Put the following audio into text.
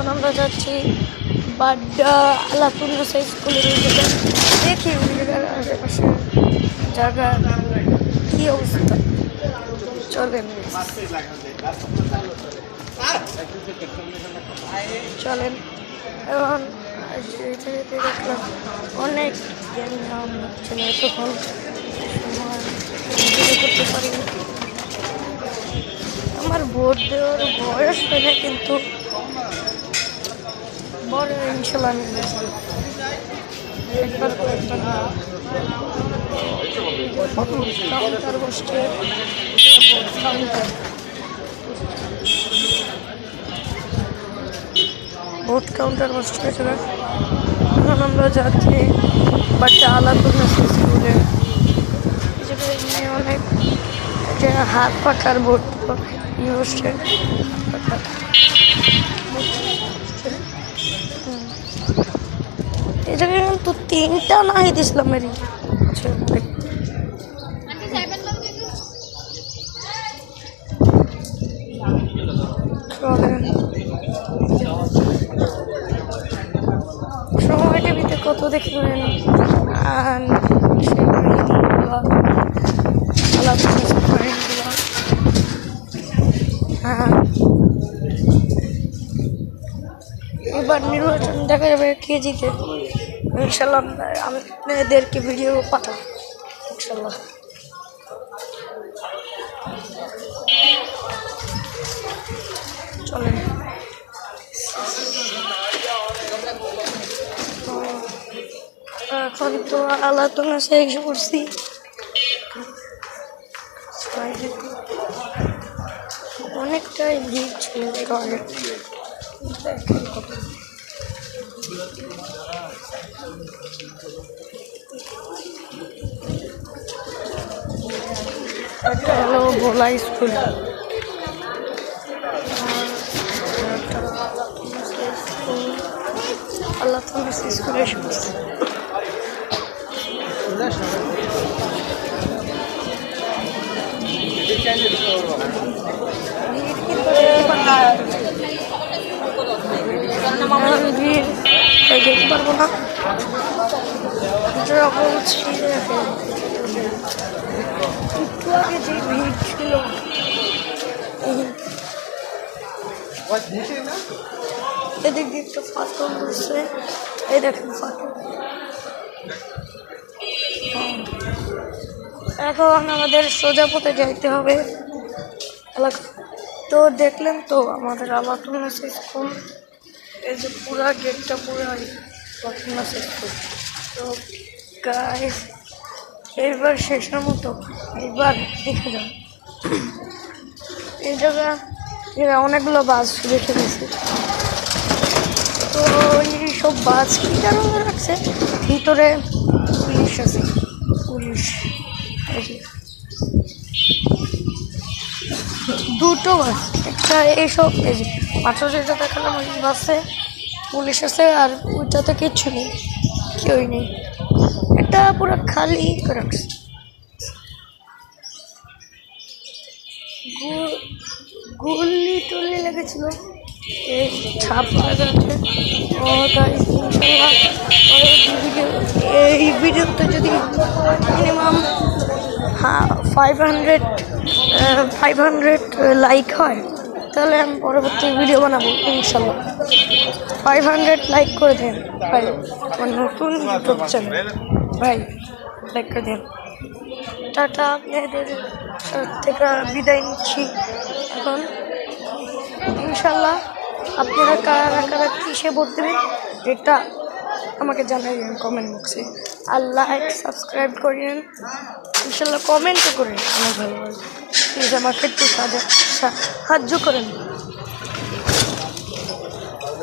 এখন আমরা যাচ্ছি বাড্ডা আলাতুন্নেসা স্কুলের দিকে। দেখি ওই জায়গার আশেপাশে জায়গার কী অবস্থা। চলেন চলেন এখন দেখলাম অনেক জ্ঞান ছিল, তখন সময় করতে পারি। আমার ভোট দেওয়ার বয়স হয় না, কিন্তু বড় ইনশাল্লাহ আমি একবার কাউন্টার বসছে, ভোট কাউন্টার বসছে। এখন আমরা যাচ্ছি বাচ্চা আলাতুন্নেসা স্কুলে। অনেক হাত পাখার ভোট বসছে। এই জায়গায় কিন্তু 3টা নাহিদ ইসলামের সময় টিভিতে কত দেখবেন। এবার নির্বাচন দেখা যাবে কে জিতে। ইনশাল্লাহ আমি আপনাদেরকে ভিডিও পাঠাবো ইনশাল্লাহ। চলেন এখন তো আলাতুন্নেসা এসে পড়ছি। অনেকটাই ভিড় ছিল, এটা হলো ভোলা স্কুল। আলাতুন্নেসা স্কুলে এসে পড়ছি। যেতে পারবো না, একটু আগে যে ভিড় ছিল। এদিক দিয়ে একটা ফাটল বসছে, এই দেখেন ফাটল। এখন আমাদের সোজা পথে যাইতে হবে এলাকা। তো দেখলেন তো আমাদের আলাতুন্নেসা স্কুল, এই যে পুরা গেটটা পুরো আলাতুন্নেসা স্কুল। তো গাইস এইবার শেষের মতো এইবার দেখে যান। এই জায়গা অনেকগুলো বাস রেখে দিয়েছে। তো এইসব বাস কী কারণে রাখছে, ভিতরে পুলিশ আছে, পুলিশ দুটো বাস। একটা এইসব এই যে পাঁচশো যেটা দেখালাম ওই বাসে পুলিশ আছে, আর ওইটাতে কিচ্ছু নেই, কেউই নেই। এটা পুরো খালি করে রাখছে। গুলি টুলি লেগেছিল, এই ছাপ লাগা আছে। এই ভিডিওতে যদি মিনিমাম 500 লাইক হয়, তাহলে আমি পরবর্তী ভিডিও বানাবো ইনশাল্লাহ। 500 লাইক করে দেন ভাই, আমার নতুন ইউটিউব চ্যানেল ভাই, লাইক করে দেন। টাটা, আপনাদের থেকে বিদায় নিচ্ছি। এখন ইনশাল্লাহ আপনারা কারা কারা কিসে ভোট দেবেন এটা আমাকে জানাবেন কমেন্ট বক্সে। আর লাইক সাবস্ক্রাইব করেন, ইনশাল্লাহ কমেন্টও করেন, অনেক ভালো ভালো। প্লিজ আমাকে একটু সাহায্য করেন।